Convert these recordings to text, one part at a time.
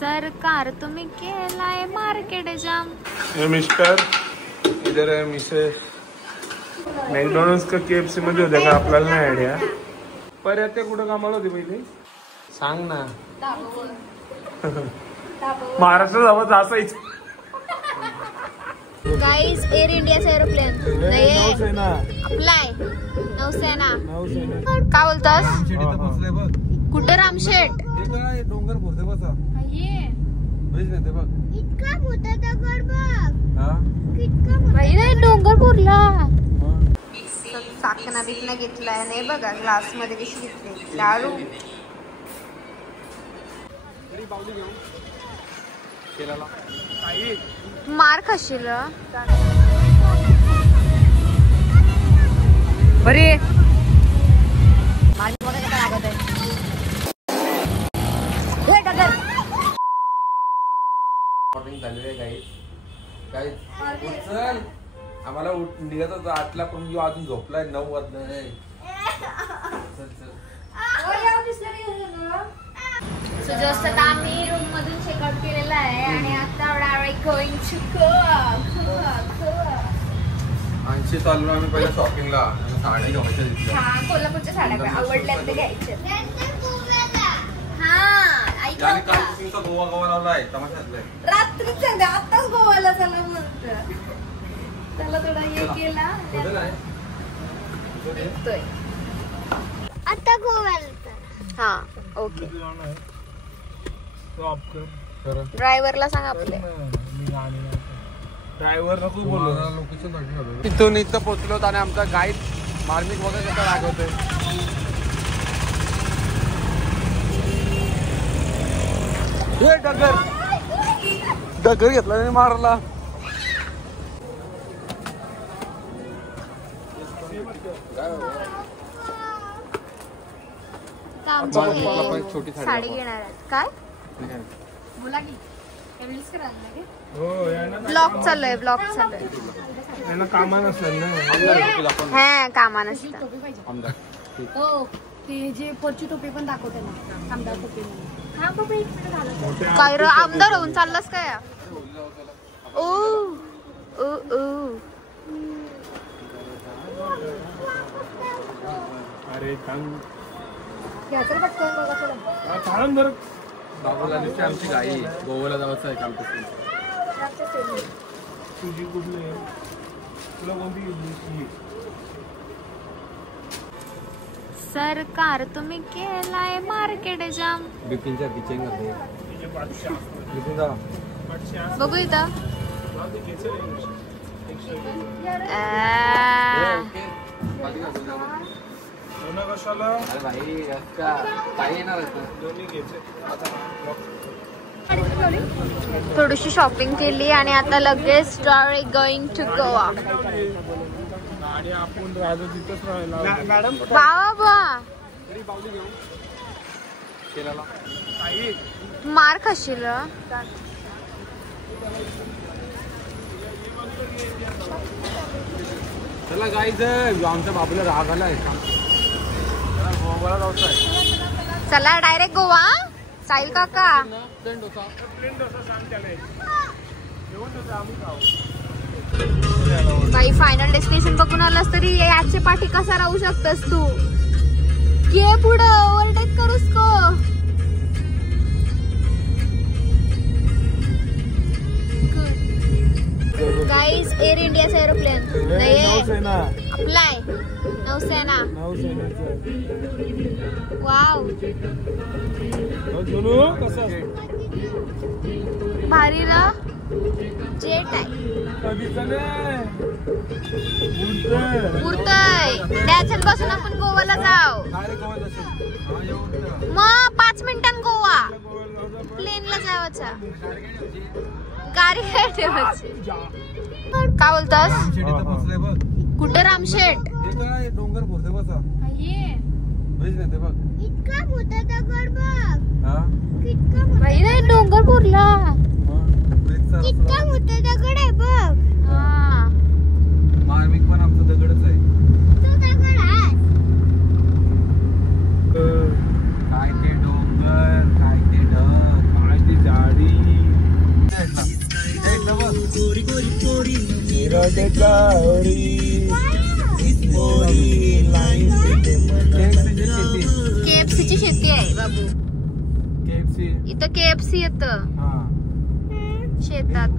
सरकार तुम्ही केलाय मार्केट जाम। ये मिस्टर इधर है मिसेस। मॅकडॉनल्ड्स का KFC मध्ये होत्या का आपल्याला नाही आयडिया। पर ते कुठं कामाला होते पहिले सांग ना। महाराष्ट्र जावं असायचं। गाइस एअर इंडियाचा एरोप्लेन नाही अप्लाय नौसेना। काय बोलतास कुठे रामशेठ डोंगर बोलते बसा इतका मोठा दगड बघ डोंगरपूरला चाकणा बिकणा घेतलाय नाही बघा ग्लास मध्ये कशी घेतली दारू मार खाशील बरे आम्हाला निघत होता 8ला पण अजून झोपलाय 9 वाजता। जस्ट आता आम्ही रूम मधून चेकआउट केलेला आहे आणि आता डायरेक्ट गोइंग टू गोवा। आणखी चाललो आम्ही पहिल्या शॉपिंगला साड्या घ्यायच्या। हा कोल्हापूरच्या साड्या आवडल्या ते घ्यायच्या। हा तुमचा गोवा लावलाय तमाशातलाय रात्रीच्या आताच गोवाला चला म्हणत त्याला थोडा हे केला आता गोवाला। हा ओके ड्रायव्हरला सांग आपले ड्रायव्हर नको बोलू लोकेशन इथून इथं पोहोचलो आणि आमचा गाईड मार्मिक वगैरे कसं रागवतोय। डगर घेतला आणि मारला। छोटी साडी घेणार आहेत काय बोला की ब्लॉग चालू ब्लॉग चालू कामा नसेल ना। हा कामा नसतं ते जे परची टोपी पण दाखवते ना आमदार टोपी काय रे आमदार होऊन चाललास काय ओ ओ ओ अरे घ्यायचं पटकन बघा थांब जरा बाबूला दिसते आमची गाई गोव्याला जायचं आहे कालपासून। तुझी कुठली आहे तुला कोणती घेतली? सरकार तुम्ही केलाय मार्केट जाम। बिपिनच्या किचन मध्ये बघू इथं थोडीशी शॉपिंग केली आणि आता लगेच डायरेक्ट गोइंग टू गोवा। मार खाशील चला गाईज आमच्या बाबूला राग आलाय गोव्याला जायचंय। चला डायरेक्ट गोवा साहिल काका बाई फायनल डेस्टिनेशन बघून आलास तरी याचे पाठी कसा राहू शकतस तू के पुढे ओव्हरटेक करूस को गाइस एअर इंडियाचा एरोप्लेन नाही अप्लाय नौसेना। वाव भारी ना जेट आहे पुरतय त्याच्यात बसून आपण गोव्याला जाऊ मग 5 मिनिटांत गोवा प्लेनला जायचं गाडी काय ठेवायची काय बोलतास कुठे रामशेठ डोंगर बोलते बसा इतका मोठा दगड बघ डोंगरपूरला इतका मोठा दगड आहे बघ। मार्मिक पण आमचं दगडच आहे। तो दगड आहे काय ते डोंगर काय ते ढग काय ते झाड KFC ची शेती आहे बाबू. KFC इथं KFC येत शेतात.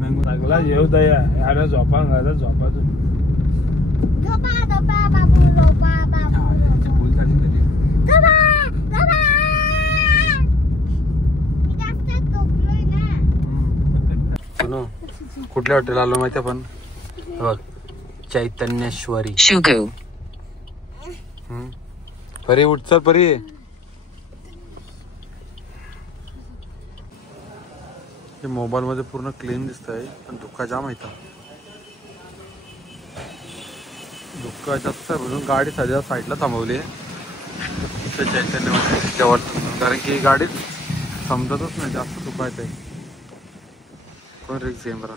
मग लागला येऊ दया यार झोपा घाला झोपा तुम्ही. कुठल्या हॉटेल आलो माहिती आपण बघ चैतन्येश्वरी शुगू. परी उठ चल परी. हे मोबाईल मध्ये पूर्ण क्लीन दिसत आहे पण धुक्का जाम आहे. धुक्का जास्त आहे म्हणून गाडी सध्या साईडला थांबवली आहे चैतन्यमध्ये जवळ, कारण की गाडी समजतच नाही जास्त धुक्का येत आहे. कोण रिक्स आहे बरा.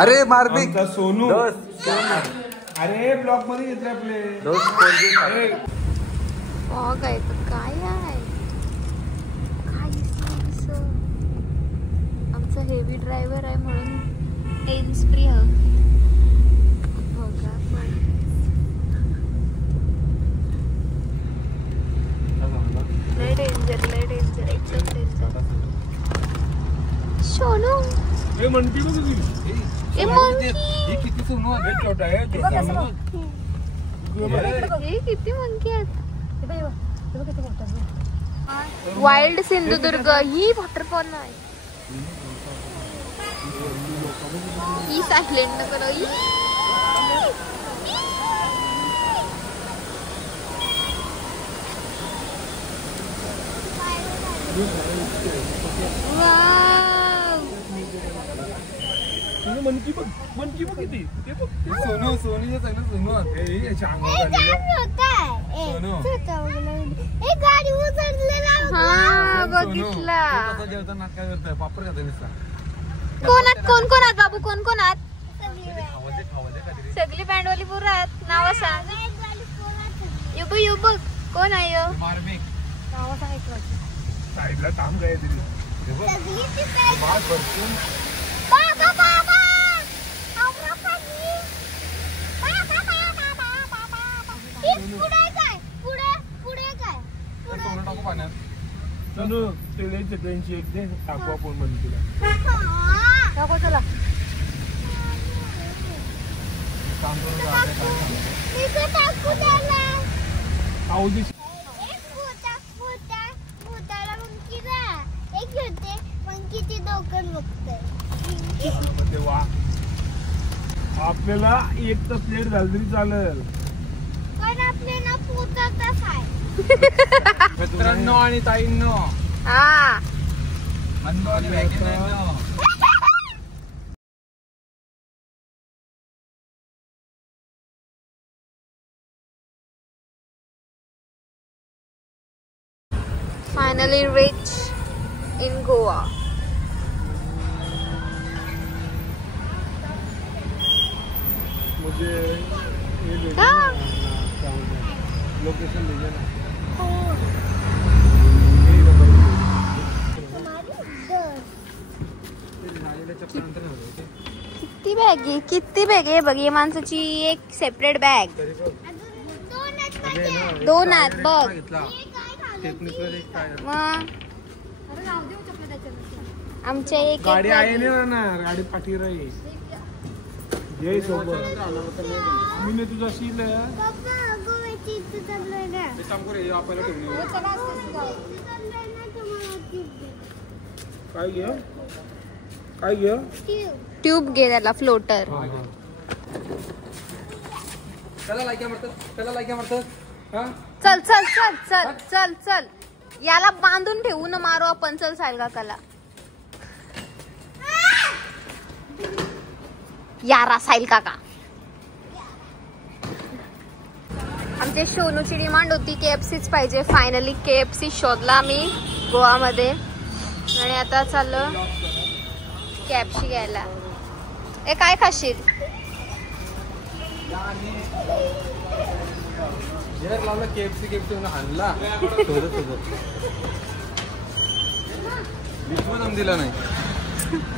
अरे मारपीक सोनू. अरे ब्लॉक मध्ये घेतले आपले. फॉग आहे तर काय आहे आमचा हेवी ड्रायव्हर आहे म्हणून टेन्स फ्री बघा. लय डेंजर एकदम डेंजर. सोनू हे म्हणती बघ तुझी. ए मंकी किती सोनू आहे छोटा आहे. हे किती मंकी आहेत. वाइल्ड सिंधुदुर्ग ही वॉटरफॉल आहे. ही सायलेंट नगर. मनकी बघ मनकी बघ किती. ते बघ सोनू सोनूच आहे ना सोनू. हे चांगलं हा बघितला. जेवताना काय करताय पापड खाता नुसता. कोणात कोण कोण आहात बाबू. कोण कोण आहात. सगळी बँडवाली पोरं आहेत. नाव सांग. यू बघ कोण आहे यो. मार्मिक साईडला थांब काय तरी. सोनू तेलाची चटणीची एक दे टाकू आपण म्हणून तुला. चला आपल्याला एक तर प्लेट झाली तरी चालेल. पण आपल्याला पोटातच आहे. मित्रांनो आणि ताईंनो हा finally reach in Goa. मुझे ये दे हाँ। लोकेशन दीजिए ना. किती बॅग आहे बघ. ये माणसाची एक सेपरेट बॅग. दोन आहेत बघ. मग आमच्या एक गाडी आहे ना गाडी पाठी राही. ये सोबत मी तुझा शील काय घे काय घे. ट्यूब घे त्याला फ्लोटर. चल चल चल चल चल चल. याला बांधून ठेवू न मारू आपण. चल सायल काकाला. यारा साईल काका. आमच्या सोनूची डिमांड होती KFCच पाहिजे. फायनली KFC शोधला आम्ही गोवामध्ये. आणि आता चाललो कॅप्शी घ्यायला. ए काय खाशील? केएफसी आणला दिला नाही.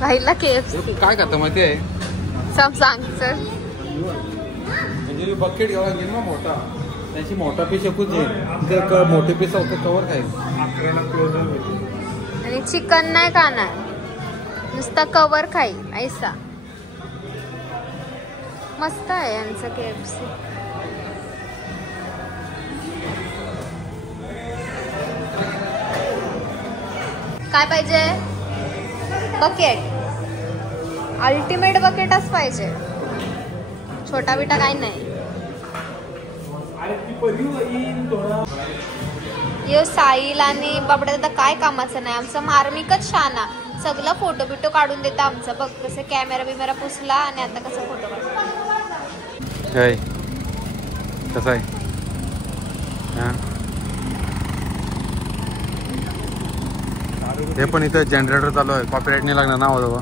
राहिला केएफसी काय खाता माहिती आहे? सांग सर. म्हणजे बकेट घ्यावा लागेल ना मोठा, त्याची मोठा पीस एकूच आहे, मोठे पीस होतं कवर खाईल. आणि चिकन नाही खाणार, नुसता कवर खाईल ऐसा. मस्त आहे यांचं केएफसी. काय पाहिजे? बकेट. अल्टिमेट बकेटच पाहिजे, छोटा बिटा काही नाही. यो साहिल आणि बाबड्या दादा काय कामाचं नाही. आमचं मार्मिकच शाना, सगळं फोटो बिटो काढून देतं आमचं. बघ कसं कॅमेरा बिमेरा पुसला आणि आता कसं फोटो काढतो. कसं आहे? हे पण इथं जनरेटर चालू आहे, कॉपीराईट नाही लागणार ना बाबा.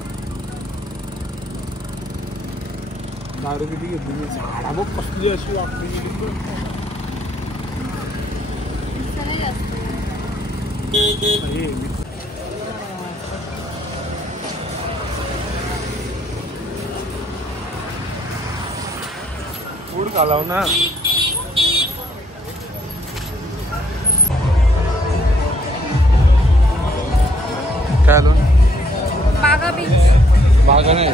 दारू किती घेतली? झाडा बघ कसली अशी वाटली. फूड घालाव ना. काय आलो? बागा बीच. बागा नाही,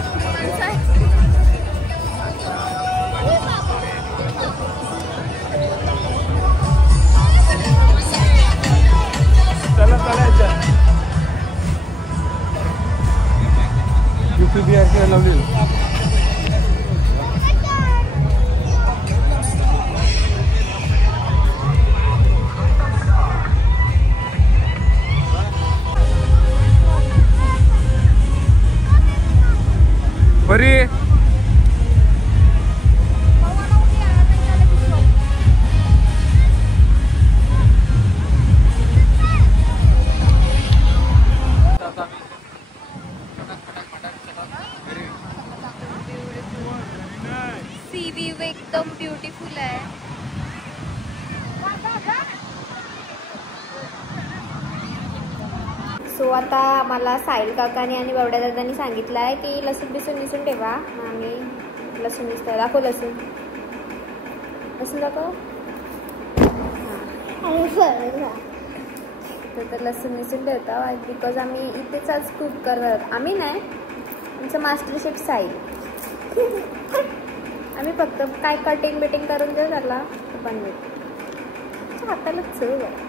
चला चालायचं. UPBR लावली. बरी सी व्ह्यू एकदम ब्युटिफुल आहे. सो आता मला साहिल काकाने आणि बावड्या दादांनी सांगितलं आहे की लसूण बिसून निसून ठेवा. मग आम्ही लसूण निसतो. दाखव लसूण. लसूण दाखव. तर लसूण निसून ठेवता बिकॉज आम्ही इथेच आज कुक करत. आम्ही नाही, आमचं मास्टर शेफ साहिल. आम्ही फक्त काय कटिंग बिटिंग करून देऊ त्याला बनवेल. हाताला चव आहे.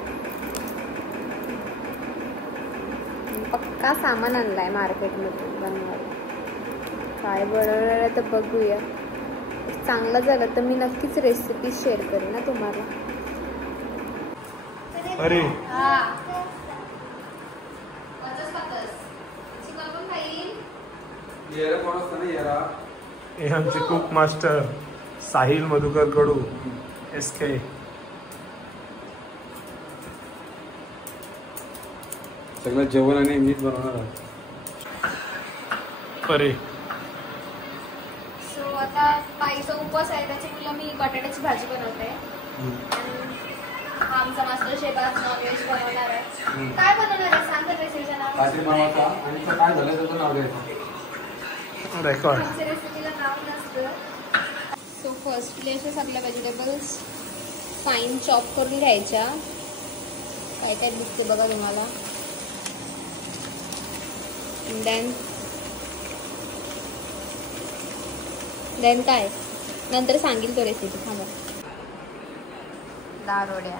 पक्का सामान आणलाय मार्केटमधून बनवायला. काय बनवणार तर बघूया. चांगलं झालं तर मी नक्कीच रेसिपी शेअर करेन ना तुम्हाला. अरे हे आमचे कुक मास्टर साहिल मधुकर कडू SK. सगळं जेवण आणि मीच बनवणार आहे. अरे सो आता ताईचा उपवास आहे, त्याच्यामुळे मी बटाट्याची भाजी बनवते. हा आमचा मास्टर शेफ आज नॉनव्हेज बनवणार आहे. काय बनवणार आहे सांग तर रेसिपीचं नाव. काहीतरी बनवायचा आणि काय झालं त्याचं नाव घ्यायचं. रेकॉर्ड. आमच्या रेसिपीला नाव नसतं. सो फर्स्टली असे सगळे व्हेजिटेबल्स फाईन चॉप करून घ्यायच्या. काय काय दिसते बघा तुम्हाला. देन काय नंतर सांगेल तो रेसिपी. थांबा. दारोड्या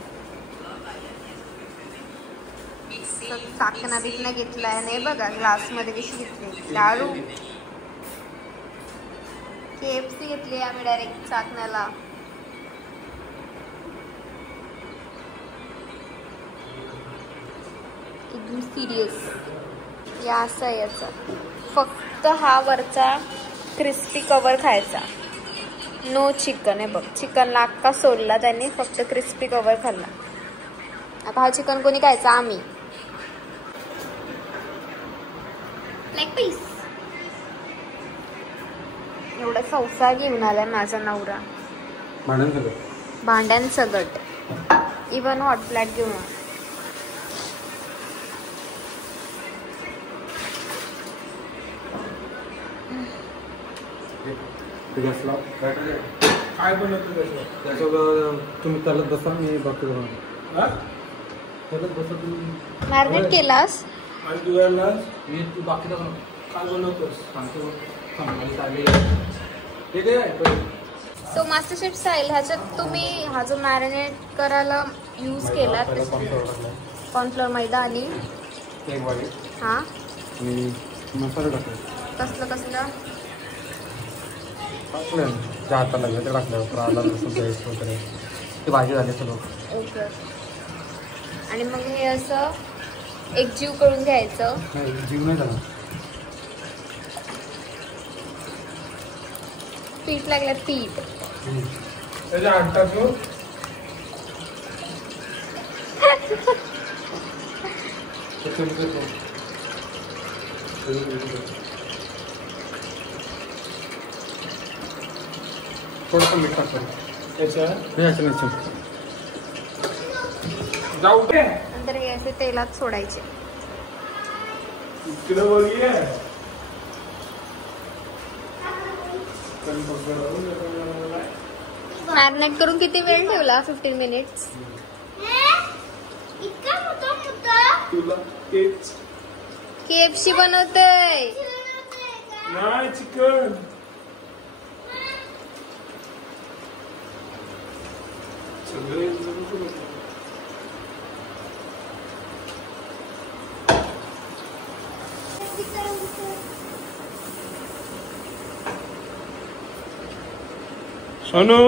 चाकणा बिकणा घेतलाय नाही बघा. ग्लासमध्ये कशी घेतली दारू. KFC घेतली आम्ही डायरेक्ट चाकण्याला. एकदम सिरियस. या असं याचा फक्त हा वरचा क्रिस्पी कवर खायचा. नो चिकन आहे बघ. चिकनला अक्का सोडला त्यांनी, फक्त क्रिस्पी कवर खाल्ला. आता हा चिकन कोणी खायचा? आम्ही. Leg piece. एवढा संसार घेऊन आलाय माझा नवरा. भांड्यांसकट. इवन हॉट प्लेट घेऊन. काय बनवतो त्याच्यावर तुम्ही चालत बसा मी बाकी चालत बसा तुम्ही. मॅरिनेट केलास आणि तुझ्याला मी तू बाकी काय बनवतोस सांगतो. सो मास्टर शेफ स्टाईल ह्याच्यात तुम्ही हा जो मॅरिनेट करायला यूज केला कॉर्नफ्लोअर मैदा आणि हा मसाला टाकला. कसलं टाकलं त्या हाताला ते टाकलं आला लसूण पेस्ट वगैरे ती भाजी झाली सगळं. ओके. आणि मग हे असं एकजीव करून घ्यायचं. जीव नाही झाला. पीठ लागलं पीठ. त्याच्या आठ टाकू. थोडंसं मीठ टाकलं त्याच्या जाऊ दे. नंतर हे असे तेलात सोडायचे. इकडे बघूया. मॅरिनेट करून किती वेळ ठेवला? 15 मिनिट्स. तुला तेच KFC बनवतोय. नाही चिकन. सगळे सोनू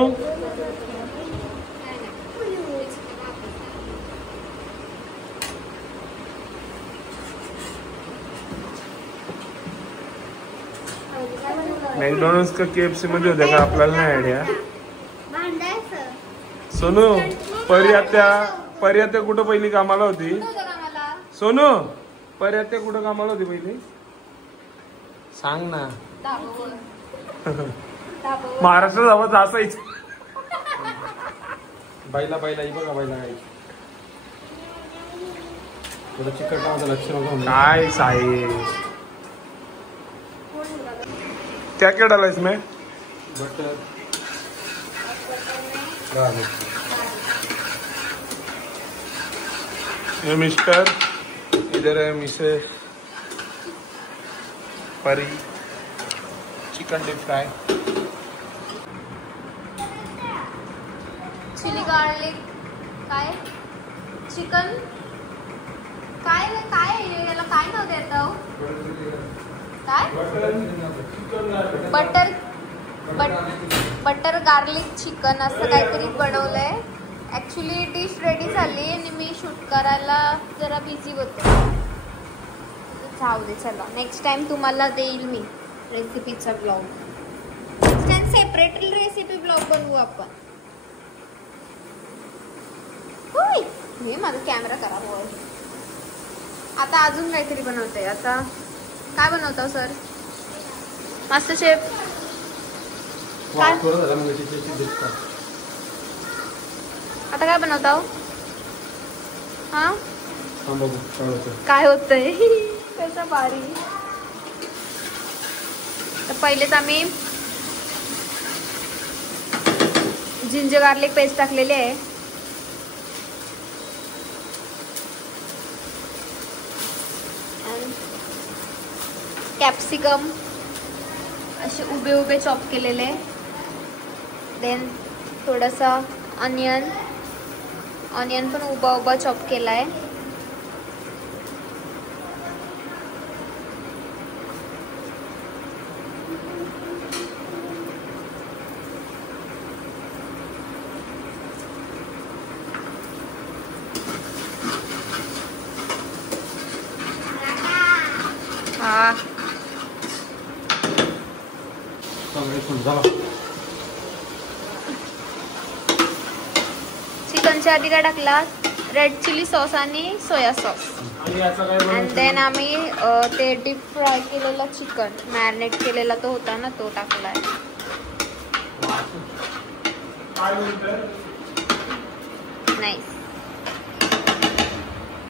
मॅकडॉनल्ड्स का KFC मध्ये होत्या का आपल्याला नाही आयडिया. सोनू पर्यात्या कुठं पहिली कामाला होती? सोनू पर्यात्या कुठं कामाला होती पहिली? सांग ना. महाराष्ट्र जावं असायचं. बाईला ही बघा बाईला काही तुला चिकट माझं लक्ष नव्हतं. काय साहेब क्या क्या डाला इसमें? बटर ये मिस्टर, इधर है Mrs Pari. Chicken deep fry. Chilli garlic काय चिकन काय काय याला काय नाव देतं? काय बटर गार्लिक चिकन असं काहीतरी बनवलंय. ऍक्च्युली डिश रेडी झाली आणि मी शूट करायला जरा बिझी होते. जाऊ दे चला नेक्स्ट टाइम तुम्हाला देईल मी रेसिपीचा blog. Next time separate recipe blog बनवू आपण. होय हे माझा कॅमेरा खराब होय. आता अजून काहीतरी बनवते. आता काय बनवतो सर मास्टर शेफ? काय आता काय बनवतो? हा काय होतंय? कसा भारी. तर पहिलेच आम्ही जिंजर गार्लिक पेस्ट टाकलेली आहे. कॅप्सिकम असे उभे उभे चॉप केलेले. देन थोडासा ऑनियन पण उभा उभा चॉप केलाय. हा चिकनच्या आधी काय टाकला? रेड चिली सॉस आणि सोया सॉस. आणि याचा काय अँड देन आम्ही ते डीप फ्राय केलेला चिकन मॅरिनेट केलेला तो होता ना तो टाकलाय. काय बोलतोय? नाईस.